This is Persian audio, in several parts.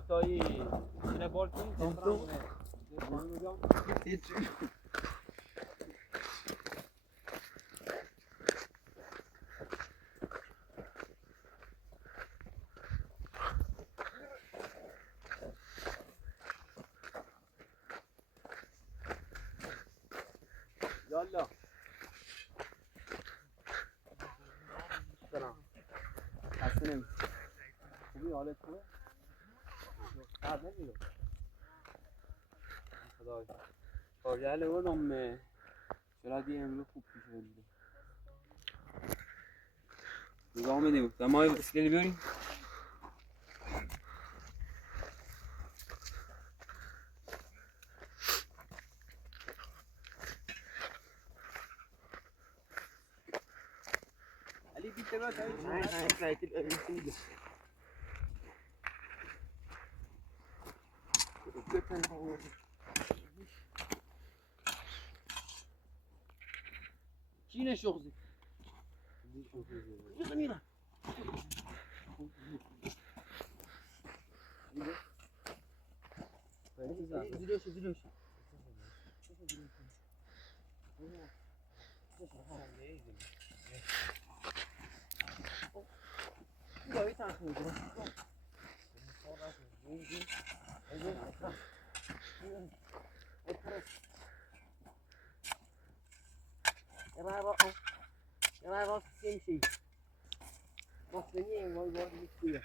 تایی اینه بار کنیم هیچی یالا سلام خسته نمیشه خوبی حالت خوبه؟ قرد نمیدو خدا کارجهل بودم چرا دیگه امروز خوب پیش بودیم نگاه میدیم دمای اسکیلی بیاریم علی بیته با تایی نه سایتی بیاریم چینه شغزی میره زیروش گاهی تنخیم Jag var sinnssyk. Måste ge en gång var det mycket.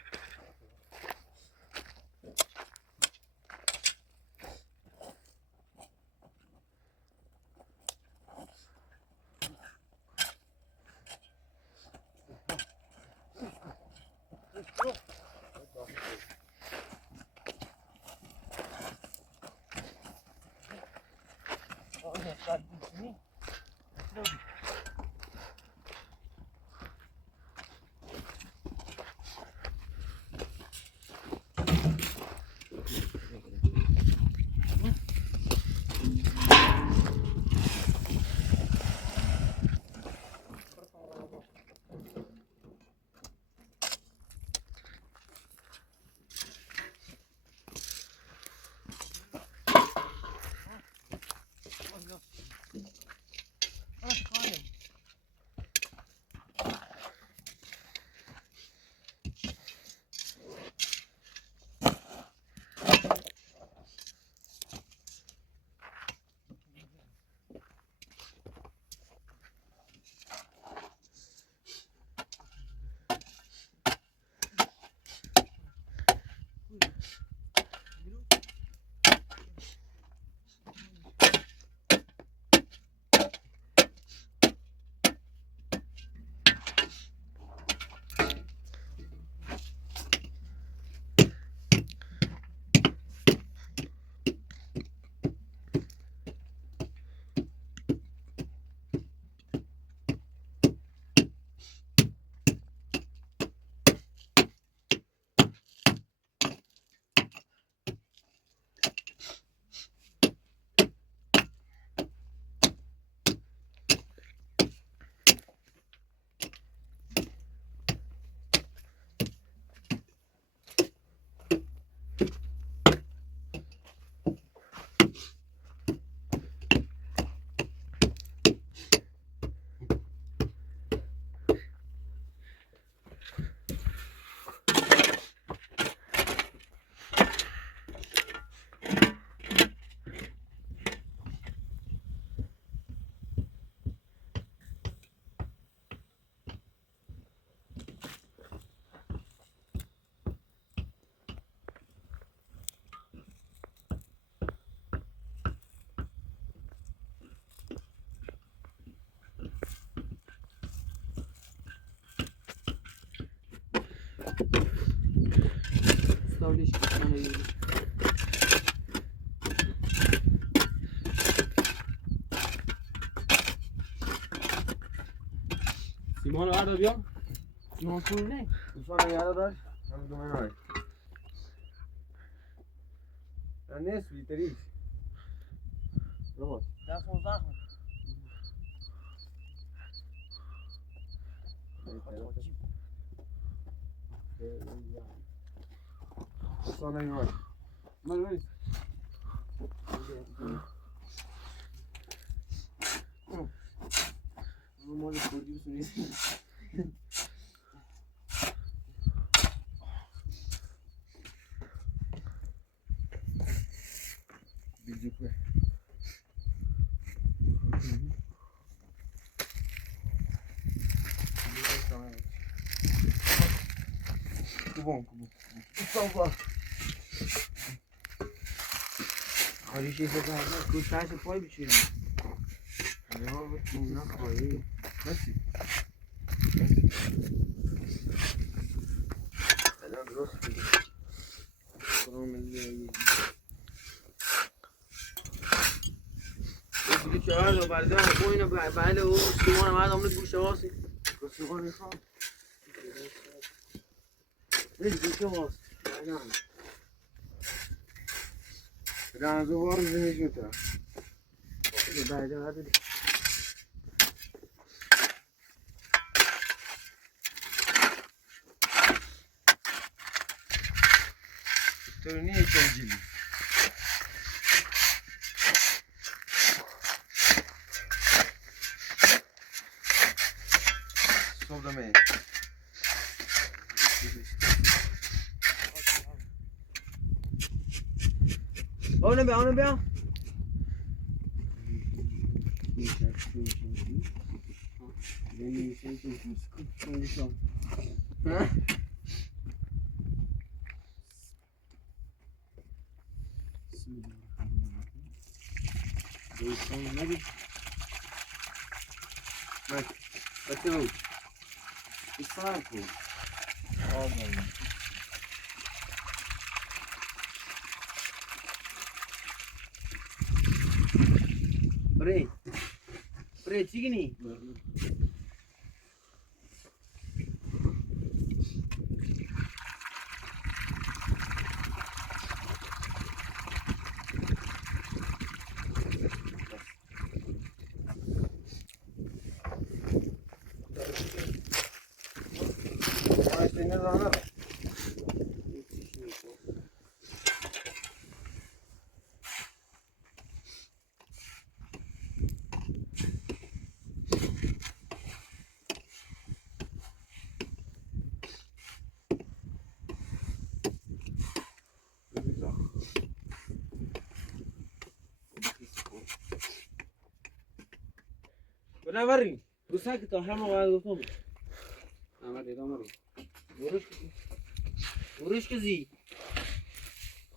Ставлюсь на юге. سیمان رو بردار بیا سیمان پول نه دوستان نگرده داشت هم دومه های نیست بیتریش درست دست و زخم Sonra yavaş. Mal mal kurduğu Bildik mi? Kubon. Salva. خالی شیفه فردا کوتاش پای بچینی. نه بچین نخوایی. Nasıl? الان درست بگی. برام میگی. دیگه چهار رو برده کوینو بله او سیمان مردم رو گوشه واسی. گوشه میخوام. گوشه واس. نه. Razı var mı Necmet'e? بعد هذا To niye kendili? Solda mı? اونو بیا بري تيجيني Ne zaman? ولا وري وساكت هم وقاعدين عمري وروش كذي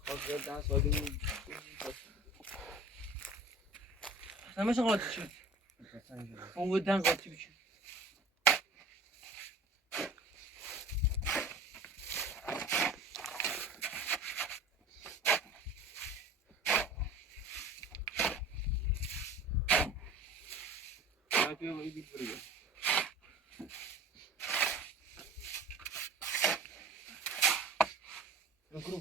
خلاص ده ساده همش قاطي شد اون ودن قاطي بشه Belki ama iyi bir buraya. نكرو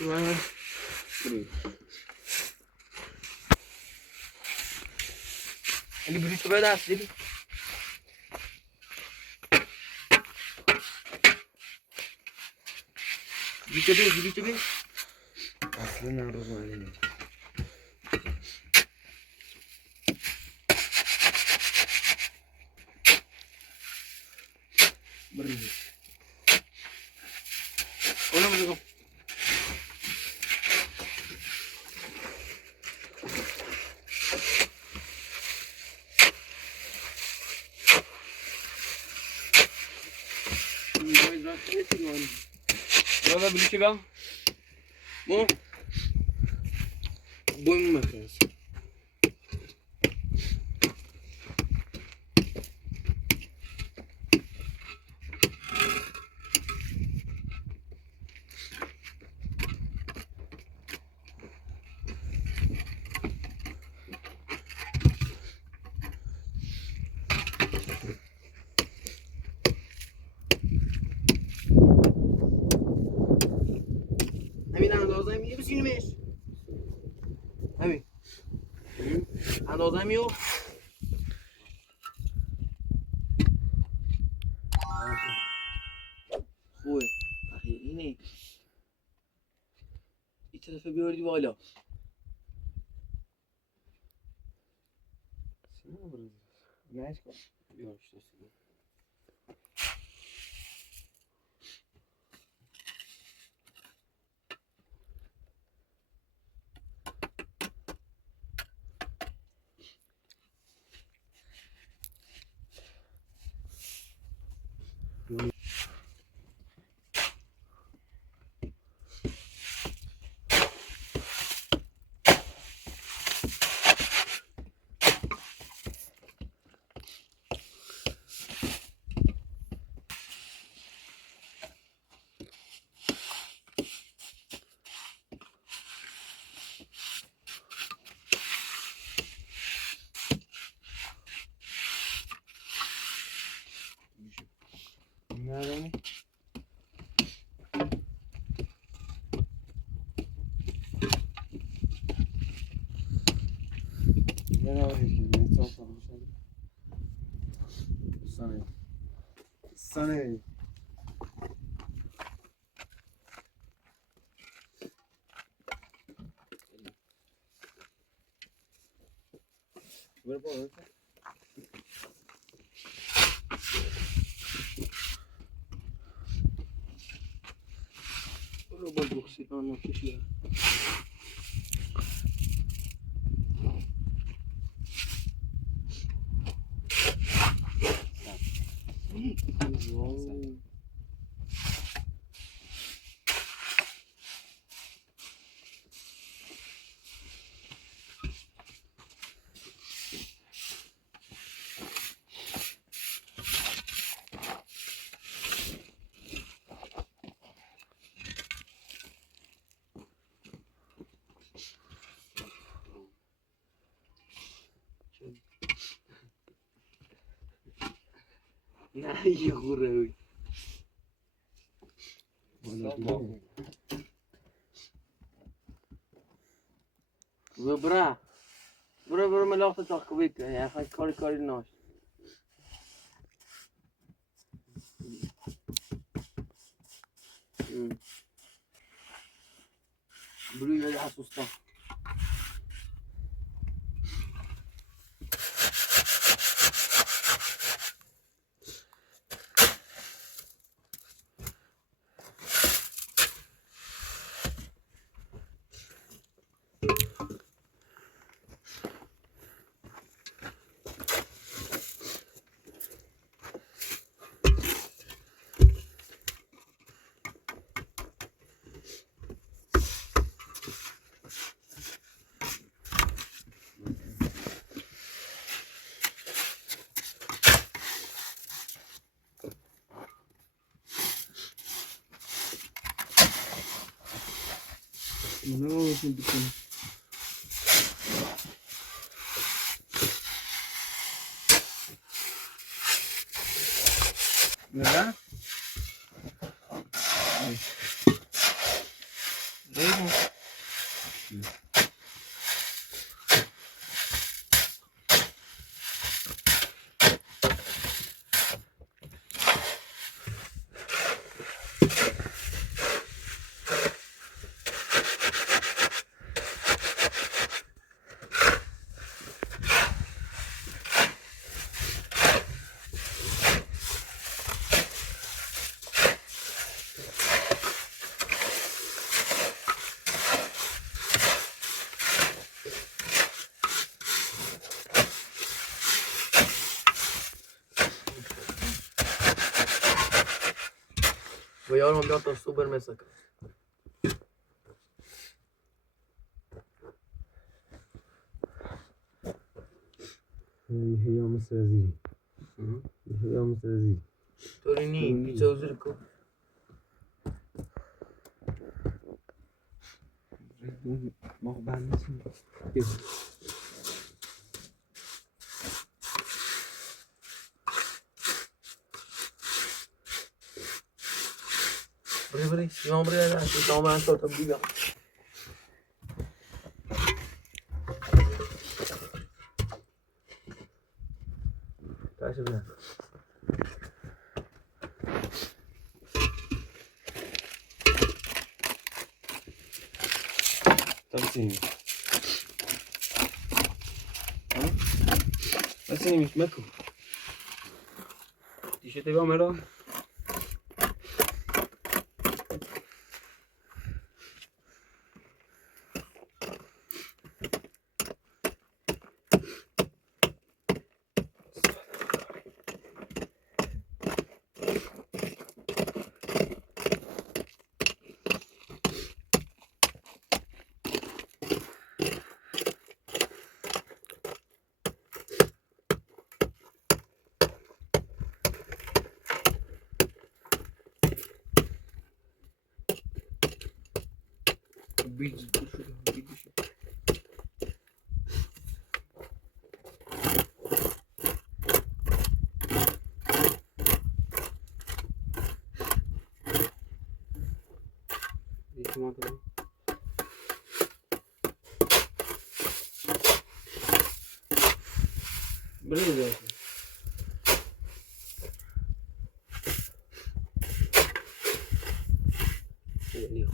Buraya. اللي بريتو بعد عسلي بريتو بيه Aslında rozmaneli. بريتو ولا بدكم Burada bir şey ben. مو بوم مكاس همین اندازه میگه بسینیمش همین اندازه میو خوبه اخی اینه این طرف بیاردی بالا سیما برو نهش کن بیارش تو سیگار. ندانی بنابراین که انسان سال بشن سانه برو برو برو با بخشی آنو کشی نه یه خوره برا برا ملاقات تاکوی که یا خیلی کاری ناش برو یه حسوستا نه باشیم بکنم نه و یارم بیاد تا سوبر مسک هي مسازي هي مسازي توريني بيتزا وزركو ما هو بعد نسمع بري يوم بري انا شو تعمل انت تبديها باشه بزن. بسیم بسیمش مکو دیشه تگاه مرا بیج Beleza. Liêu.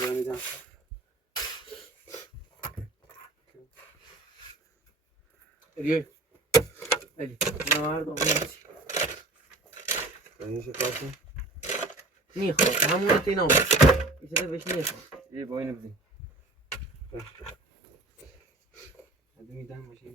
Vermeyeceğim. Hadi. Hadi. Ne vardı onun için? این شکافی میخواد همون اینا اینا بهش نمیخواد یه با اینو بدیم هدو میدم باشه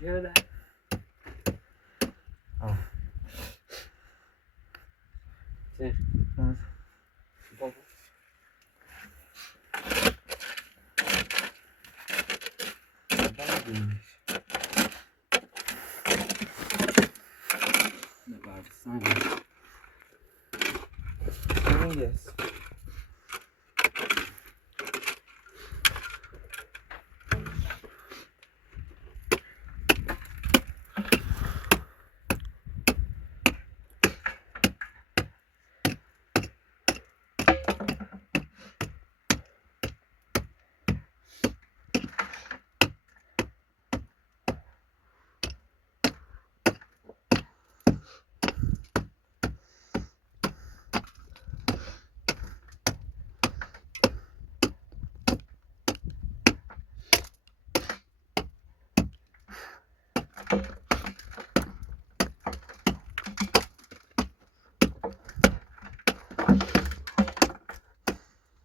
Şöyle. Al. Şey. Bak. Ne var bir saniye. Yes.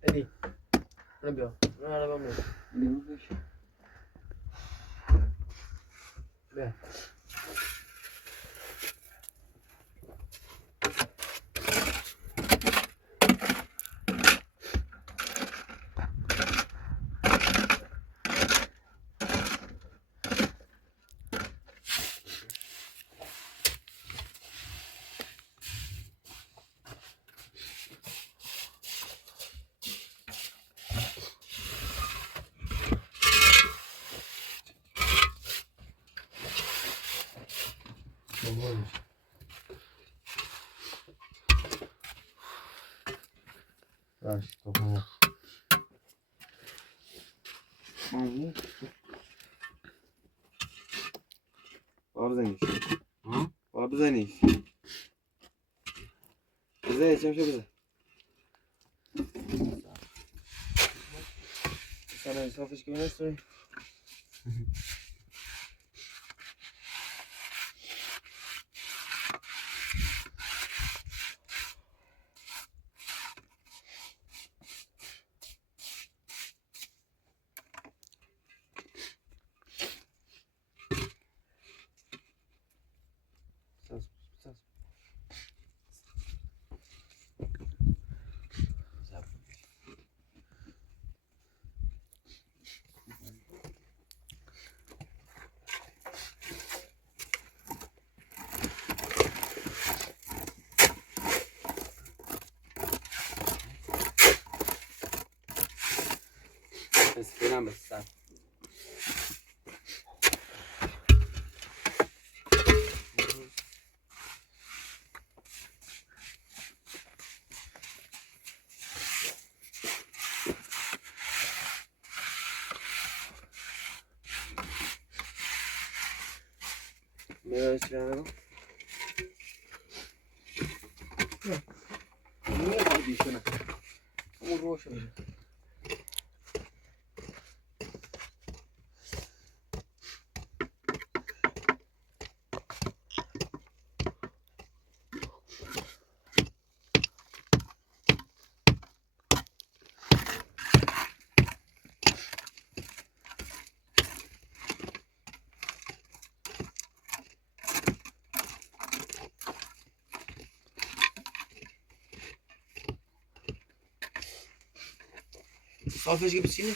Hadi. Ne yapıyor? Ne arabam yok. Neymiş? Ver. Olmuş. Baş, tamam. Tamam. Barbzeniş. Ha? Barbzeniş. Bize içim şu bize. Sana insafış gibi nasıl? اینم بستر میره چی رو نیه خودی شونه همون روش میشه صافش که بچینه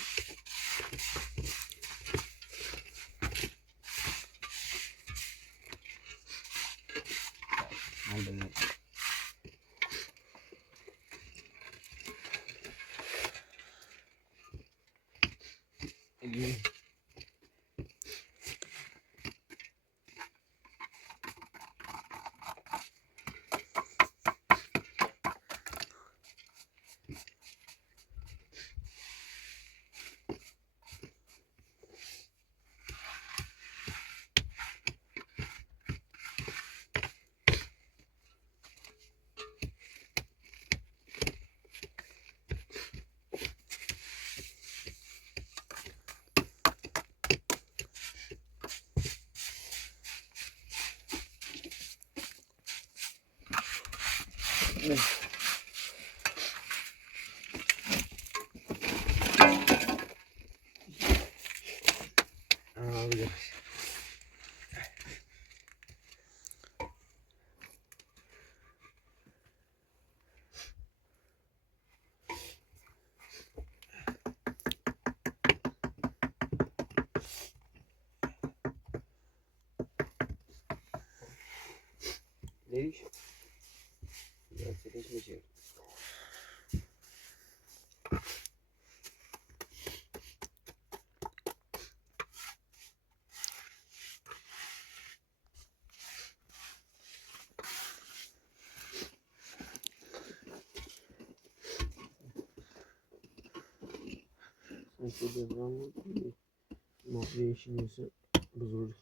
Neymiş? Gerçekleşmiş misin? شده زمان مافیای شنیسه بزرگ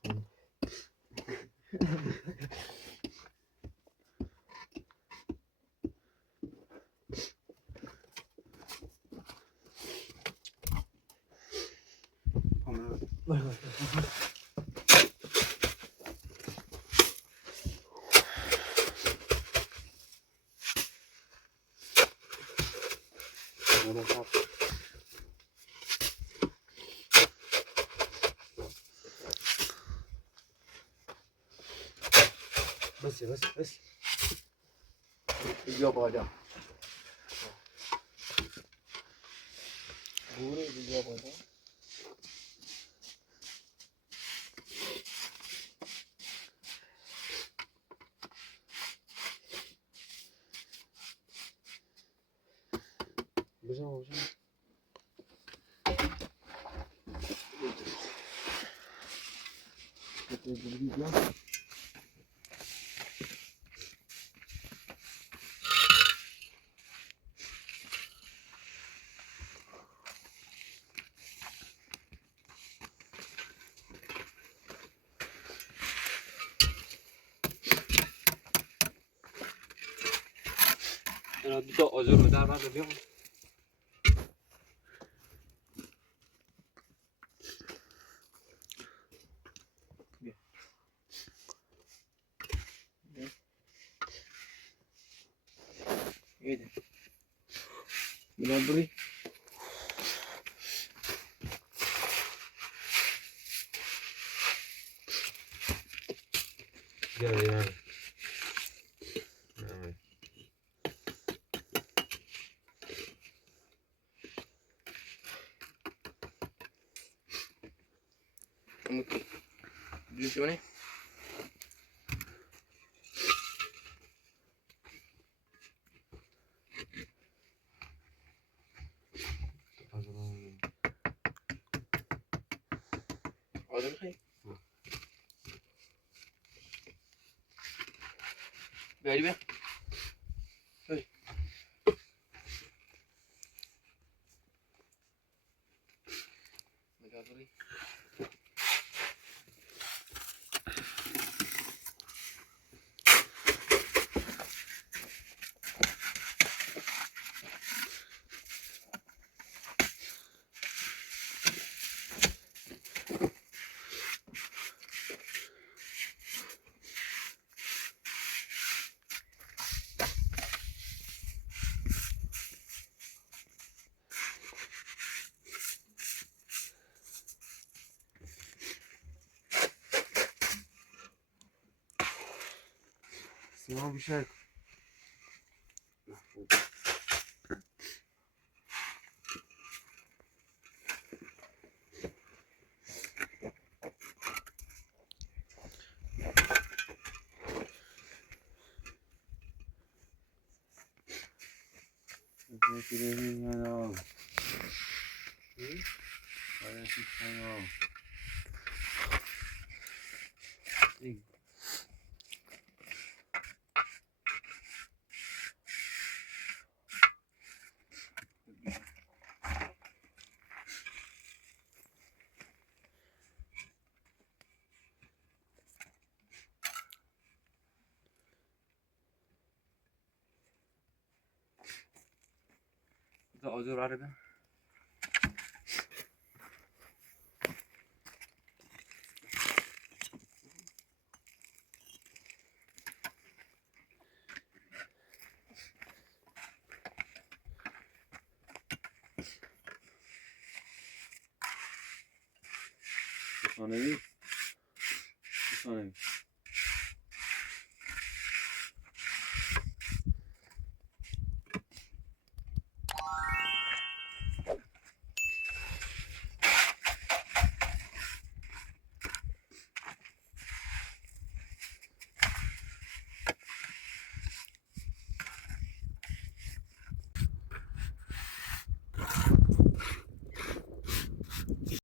خانم بس بیا بالا بوره بیا بالا بزن بزن اینا دو تا آجر به در بنده بیام ایده بلا بری گرم Muito. Visione. آدم خیلی بری بیا مجازوری سیمان بیشتر ده آجر عربه ثانوی